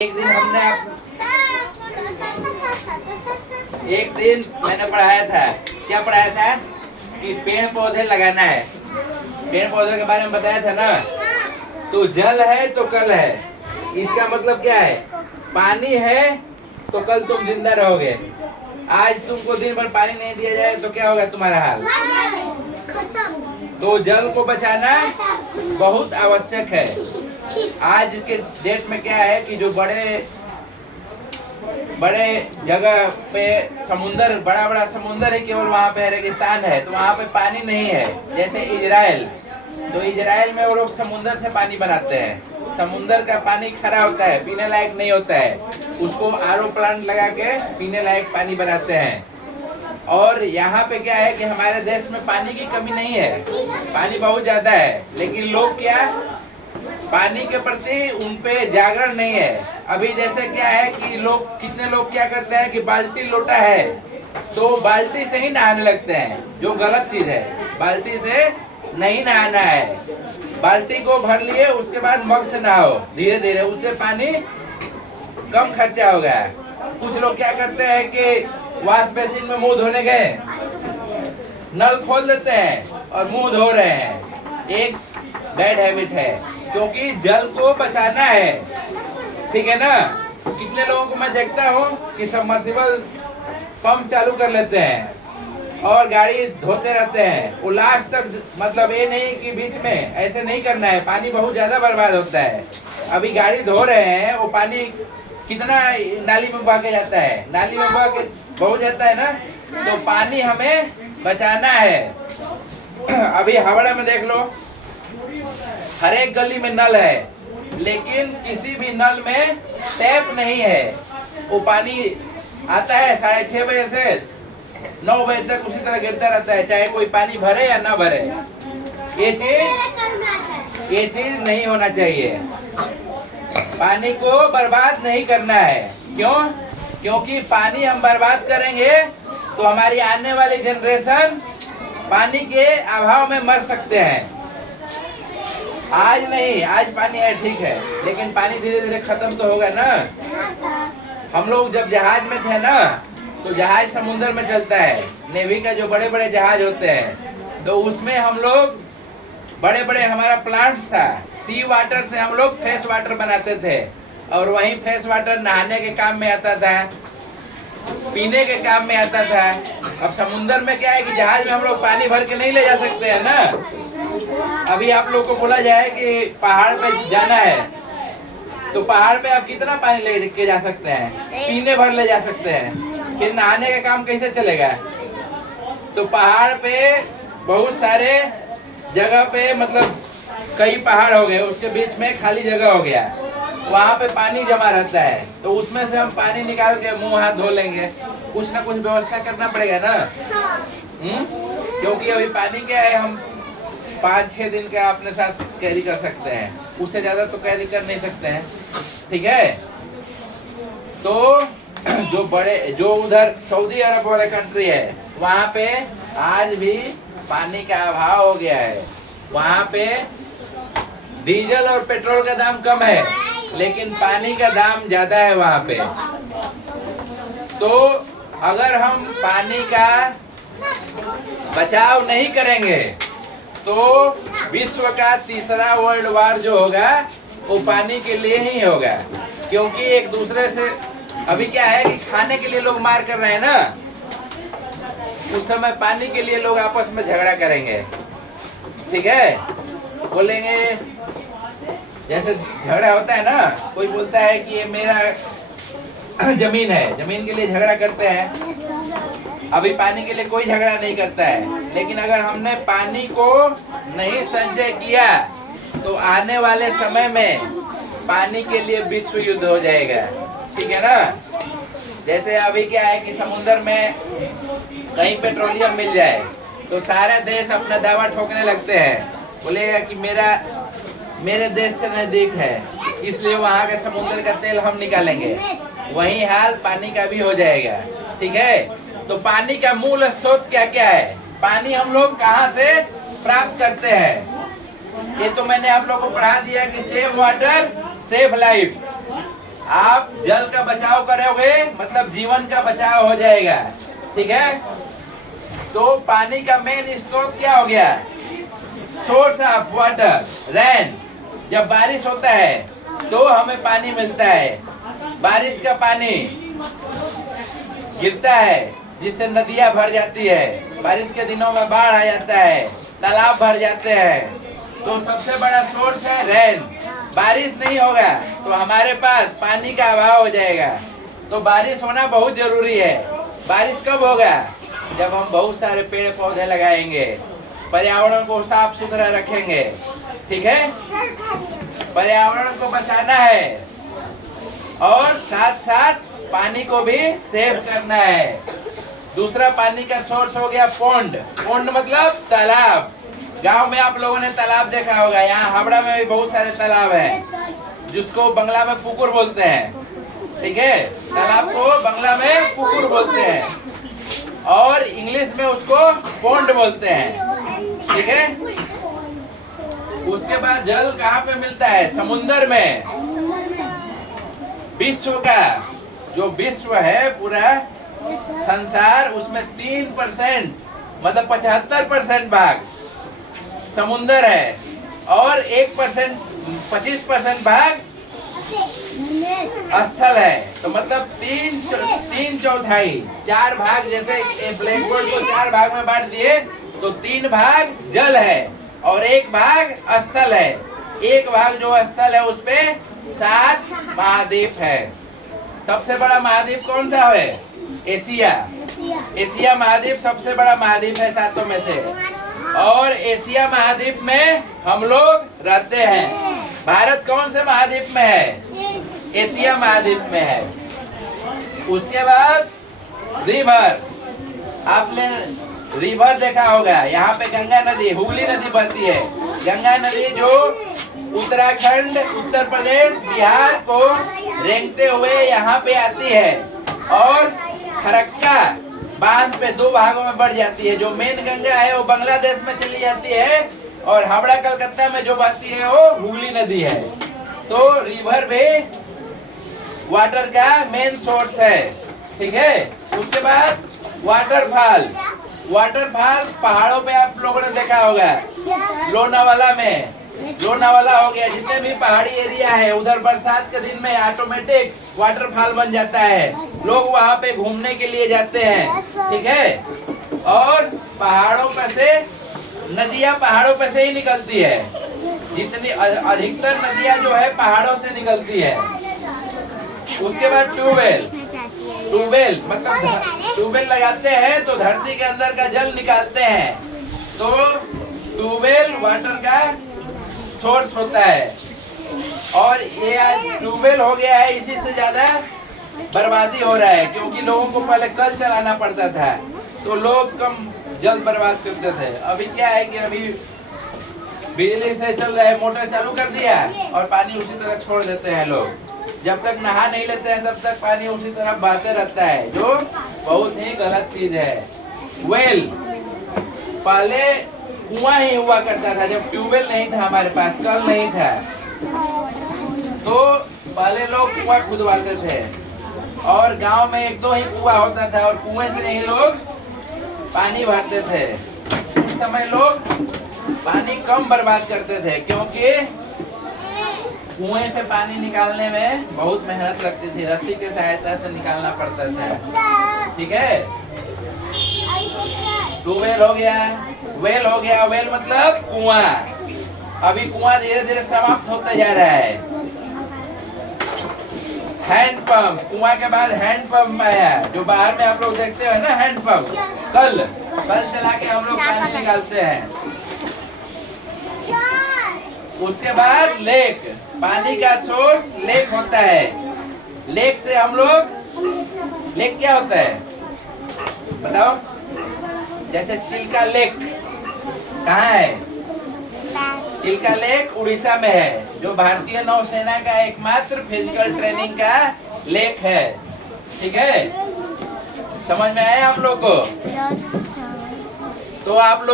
एक दिन मैंने पढ़ाया था, क्या पढ़ाया था कि पेड़ पौधे लगाना है। पेड़ पौधे के बारे में बताया था ना। तो जल है तो कल है, इसका मतलब क्या है? पानी है तो कल तुम जिंदा रहोगे। आज तुमको दिन भर पानी नहीं दिया जाए तो क्या होगा तुम्हारा हाल? तो जल को बचाना बहुत आवश्यक है। आज के डेट में क्या है कि जो बड़े जगह पे समुंदर, बड़ा समुंदर है, केवल वहाँ पे रेगिस्तान है, तो वहाँ पे पानी नहीं है। जैसे इजराइल, तो इजराइल में वो लोग समुंदर से पानी बनाते हैं। समुंदर का पानी खरा होता है, पीने लायक नहीं होता है, उसको आरओ प्लांट लगा के पीने लायक पानी बनाते हैं। और यहाँ पे क्या है कि हमारे देश में पानी की कमी नहीं है, पानी बहुत ज्यादा है, लेकिन लोग क्या पानी के प्रति उन पे जागरण नहीं है। अभी जैसे क्या है कि कितने लोग क्या करते हैं कि बाल्टी लोटा है तो बाल्टी से ही नहाने लगते हैं, जो गलत चीज है। बाल्टी से नहीं नहाना है, बाल्टी को भर लिए उसके बाद मग से नहाओ, धीरे धीरे, उससे पानी कम खर्चा होगा। कुछ लोग क्या करते हैं कि वॉश बेसिन में मुंह धोने गए, नल खोल देते हैं और मुंह धो रहे हैं। एक बैड हैबिट है, क्योंकि जल को बचाना है, ठीक है ना। कितने लोगों को मैं देखता हूँ कि सबमर्सिबल पंप चालू कर लेते हैं और गाड़ी धोते रहते हैं, वो लास्ट तक, मतलब ये नहीं कि बीच में, ऐसे नहीं करना है। पानी बहुत ज्यादा बर्बाद होता है। अभी गाड़ी धो रहे हैं, वो पानी कितना नाली में बह के जाता है, नाली में बह के बहुत जाता है ना। तो पानी हमें बचाना है। अभी हावड़ा में देख लो, हर एक गली में नल है, लेकिन किसी भी नल में टैप नहीं है। वो पानी आता है 6:30 बजे से 9 बजे तक उसी तरह गिरता रहता है, चाहे कोई पानी भरे या ना भरे। ये चीज नहीं होना चाहिए। पानी को बर्बाद नहीं करना है। क्यों? क्योंकि पानी हम बर्बाद करेंगे तो हमारी आने वाली जनरेशन पानी के अभाव में मर सकते हैं। आज नहीं, आज पानी है ठीक है, लेकिन पानी धीरे धीरे खत्म तो होगा ना। हम लोग जब जहाज में थे ना, तो जहाज समुद्र में चलता है, नेवी का जो बड़े बड़े जहाज होते हैं, तो उसमें हम लोग बड़े हमारा प्लांट्स था, सी वाटर से हम लोग फ्रेश वाटर बनाते थे, और वही फ्रेश वाटर नहाने के काम में आता था, पीने के काम में आता था। अब समुद्र में क्या है कि जहाज में हम लोग पानी भर के नहीं ले जा सकते हैं ना। अभी आप लोग को बोला जाए कि पहाड़ पे जाना है, तो पहाड़ पे आप कितना पानी ले के जा सकते हैं? पीने भर ले जा सकते हैं, फिर नहाने का काम कैसे चलेगा? तो पहाड़ पे बहुत सारे जगह पे, मतलब कई पहाड़ हो गए, उसके बीच में खाली जगह हो गया, वहाँ पे पानी जमा रहता है, तो उसमें से हम पानी निकाल के मुंह हाथ धो लेंगे। कुछ ना कुछ व्यवस्था करना पड़ेगा ना। क्योंकि अभी पानी क्या है, हम 5-6 दिन का अपने साथ कैरी कर सकते हैं, उससे ज्यादा तो कैरी कर नहीं सकते हैं, ठीक है। तो जो उधर सऊदी अरब वाले कंट्री है, वहाँ पे आज भी पानी का अभाव हो गया है। वहाँ पे डीजल और पेट्रोल का दाम कम है, लेकिन पानी का दाम ज्यादा है वहाँ पे। तो अगर हम पानी का बचाव नहीं करेंगे तो विश्व का तीसरा वर्ल्ड वार जो होगा वो पानी के लिए ही होगा। क्योंकि एक दूसरे से अभी क्या है कि खाने के लिए लोग मार कर रहे हैं ना, उस समय पानी के लिए लोग आपस में झगड़ा करेंगे, ठीक है। बोलेंगे, जैसे झगड़ा होता है ना, कोई बोलता है कि ये मेरा जमीन है, जमीन के लिए झगड़ा करते हैं। अभी पानी के लिए कोई झगड़ा नहीं करता है, लेकिन अगर हमने पानी को नहीं संचय किया तो आने वाले समय में पानी के लिए विश्व युद्ध हो जाएगा, ठीक है ना। जैसे अभी क्या है कि समुद्र में कहीं पेट्रोलियम मिल जाए तो सारे देश अपना दावा ठोकने लगते हैं, बोलेगा कि मेरे देश से नजदीक है, इसलिए वहाँ के समुद्र का तेल हम निकालेंगे। वही हाल पानी का भी हो जाएगा, ठीक है। तो पानी का मूल स्रोत क्या क्या है? पानी हम लोग कहाँ से प्राप्त करते हैं? ये तो मैंने आप लोगों को पढ़ा दिया कि सेव वाटर सेव लाइफ। आप जल का बचाव करोगे मतलब जीवन का बचाव हो जाएगा। ठीक है, तो पानी का मेन स्रोत क्या हो गया? Source of water, rain. जब बारिश होता है तो हमें पानी मिलता है। बारिश का पानी गिरता है जिससे नदियां भर जाती है। बारिश के दिनों में बाढ़ आ जाता है, तालाब भर जाते हैं। तो सबसे बड़ा सोर्स है रेन। बारिश नहीं होगा तो हमारे पास पानी का अभाव हो जाएगा। तो बारिश होना बहुत जरूरी है। बारिश कब होगा? जब हम बहुत सारे पेड़ पौधे लगाएंगे, पर्यावरण को साफ सुथरा रखेंगे। ठीक है, पर्यावरण को बचाना है और साथ साथ पानी को भी सेव करना है। दूसरा पानी का सोर्स हो गया पोंड। पोंड मतलब तालाब। गांव में आप लोगों ने तालाब देखा होगा। यहाँ हावड़ा में भी बहुत सारे तालाब हैं जिसको बंगला में पुकुर बोलते हैं। ठीक है, तालाब को बंगला में पुकुर बोलते हैं और इंग्लिश में उसको पोंड बोलते हैं। ठीक है, उसके बाद जल कहाँ पे मिलता है? समुन्द्र में। विश्व का जो विश्व है पूरा संसार, उसमें 3% मतलब 75% भाग समुन्द्र है और 1% 25% भाग स्थल है। तो मतलब तीन चौथाई 4 भाग। जैसे ब्लैक बोर्ड को 4 भाग में बांट दिए तो 3 भाग जल है और 1 भाग स्थल है। 1 भाग जो स्थल है उसपे 7 महाद्वीप है। सबसे बड़ा महाद्वीप कौन सा है? एशिया। एशिया महाद्वीप सबसे बड़ा महाद्वीप है 7 में से। और एशिया महाद्वीप में हम लोग रहते हैं। भारत कौन से महाद्वीप में है? एशिया महाद्वीप में है। उसके बाद रिवर, आपने रिवर देखा होगा। यहाँ पे गंगा नदी, हुगली नदी बहती है। गंगा नदी जो उत्तराखंड, उत्तर प्रदेश, बिहार को रेंगते हुए यहाँ पे आती है और फरक्का बांध पे 2 भागों में बढ़ जाती है। जो मेन गंगा है वो बांग्लादेश में चली जाती है और हावड़ा कलकत्ता में जो बहती है वो हुगली नदी है। तो रिवर भी वाटर का मेन सोर्स है। ठीक है, उसके बाद वाटरफॉल। वाटरफॉल पहाड़ों पे आप लोगों ने देखा होगा। लोनावाला में, लोनावाला हो गया, जितने भी पहाड़ी एरिया है उधर बरसात के दिन में ऑटोमेटिक वाटरफॉल बन जाता है। लोग वहाँ पे घूमने के लिए जाते हैं। ठीक है, और पहाड़ों पे से नदियाँ पहाड़ों पे से ही निकलती है। जितनी अधिकतर नदियाँ जो है पहाड़ों से निकलती है। उसके बाद ट्यूबवेल। ट्यूबवेल मतलब ट्यूबवेल लगाते हैं तो धरती के अंदर का जल निकालते हैं। तो ट्यूबवेल वाटर का सोर्स होता है। और ये आज ट्यूबवेल हो गया है, इसी से ज्यादा बर्बादी हो रहा है क्योंकि लोगों को पहले कल चलाना पड़ता था तो लोग कम जल बर्बाद करते थे। अभी क्या है कि अभी बिजली से चल रहा है, मोटर चालू कर दिया और पानी उसी तरह छोड़ देते हैं लोग। जब तक नहा नहीं लेते हैं तब तक पानी उसी तरह बहते रहता है, जो बहुत ही गलत चीज है। वेल, पहले कुआं ही हुआ करता था जब ट्यूबवेल नहीं था हमारे पास, कल नहीं था। तो पहले लोग कुआं खुदवाते थे और गांव में 1-2 ही कुआं होता था और कुएं से ही लोग पानी भरते थे। उस समय लोग पानी कम बर्बाद करते थे क्योंकि कुएं से पानी निकालने में बहुत मेहनत लगती थी। रस्सी के सहायता से निकालना पड़ता था। ठीक है, ट्यूबवेल हो गया, वेल हो गया। वेल मतलब कुआं। अभी कुआं धीरे धीरे समाप्त होता जा रहा है। हैंडपंप, कुआं के बाद हैंडपंप आया जो बाहर में आप लोग देखते हो ना, हैंडपंप। कल चला के हम लोग पानी निकालते हैं। उसके बाद लेक, पानी का सोर्स लेक होता है। लेक से हम लोग, लेक क्या होता है बताओ? जैसे चिल्का लेक कहाँ है? चिल्का लेक उड़ीसा में है, जो भारतीय नौसेना का एकमात्र फिजिकल ट्रेनिंग का लेक है। ठीक है, समझ में आया आप लोग को? तो आप लोग